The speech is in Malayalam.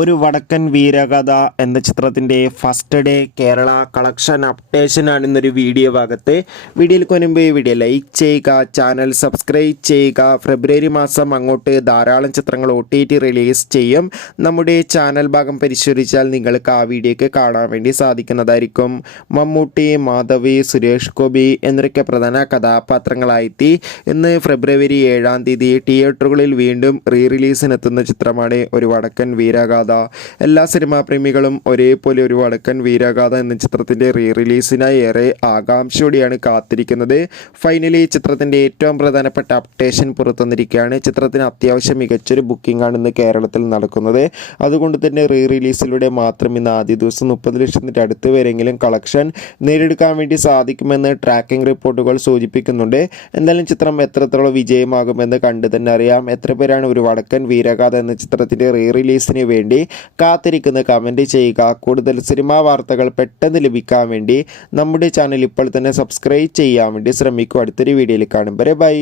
ഒരു വടക്കൻ വീരകഥ എന്ന ചിത്രത്തിൻ്റെ ഫസ്റ്റ് ഡേ കേരള കളക്ഷൻ അപ്ഡേഷനാണ് ഇന്നൊരു വീഡിയോ ഭാഗത്ത്. വീഡിയോയിലേക്ക് മുൻപ് വീഡിയോ ലൈക്ക് ചെയ്യുക, ചാനൽ സബ്സ്ക്രൈബ് ചെയ്യുക. ഫെബ്രുവരി മാസം അങ്ങോട്ട് ധാരാളം ചിത്രങ്ങൾ OTT റിലീസ് ചെയ്യും. നമ്മുടെ ചാനൽ ഭാഗം പരിശോധിച്ചാൽ നിങ്ങൾക്ക് ആ വീഡിയോയ്ക്ക് കാണാൻ വേണ്ടി സാധിക്കുന്നതായിരിക്കും. മമ്മൂട്ടി, മാധവി, സുരേഷ് ഗോപി എന്നൊക്കെ പ്രധാന കഥാപാത്രങ്ങളായെത്തി ഇന്ന് ഫെബ്രുവരി 7-ാം തീയതി തിയേറ്ററുകളിൽ വീണ്ടും റിലീസിനെത്തുന്ന ചിത്രമാണ് ഒരു വടക്കൻ വീരഗാഥ. എല്ലാ സിനിമാ പ്രേമികളും ഒരേപോലെ ഒരു വടക്കൻ വീരഗാഥ എന്ന ചിത്രത്തിൻ്റെ റിലീസിനായി ഏറെ ആകാംക്ഷയോടെയാണ് കാത്തിരിക്കുന്നത്. ഫൈനലി ചിത്രത്തിൻ്റെ ഏറ്റവും പ്രധാനപ്പെട്ട അപ്ഡേഷൻ പുറത്തുവന്നിരിക്കുകയാണ്. ചിത്രത്തിന് അത്യാവശ്യം മികച്ചൊരു ബുക്കിംഗ് ആണ് ഇന്ന് കേരളത്തിൽ നടക്കുന്നത്. അതുകൊണ്ട് തന്നെ റിലീസിലൂടെ മാത്രം ഇന്ന് ആദ്യ ദിവസം 30 ലക്ഷത്തിൻ്റെ അടുത്ത് വരെയെങ്കിലും കളക്ഷൻ നേടിയെടുക്കാൻ വേണ്ടി സാധിക്കുമെന്ന് ട്രാക്കിംഗ് റിപ്പോർട്ടുകൾ സൂചിപ്പിക്കുന്നുണ്ട്. എന്തായാലും ചിത്രം എത്രത്തോളം വിജയമാകുമെന്ന് കണ്ടു തന്നെ അറിയാം. എത്ര പേരാണ് ഒരു വടക്കൻ വീരഗാഥ എന്ന ചിത്രത്തിൻ്റെ റിലീസിന് വേണ്ടി കാത്തിരിക്കുന്ന കമൻറ്റ് ചെയ്യുക. കൂടുതൽ സിനിമാ വാർത്തകൾ പെട്ടെന്ന് ലഭിക്കാൻ വേണ്ടി നമ്മുടെ ചാനൽ ഇപ്പോൾ തന്നെ സബ്സ്ക്രൈബ് ചെയ്യാൻ വേണ്ടി ശ്രമിക്കുക. അടുത്തൊരു വീഡിയോയിൽ കാണും വരെ ബൈ.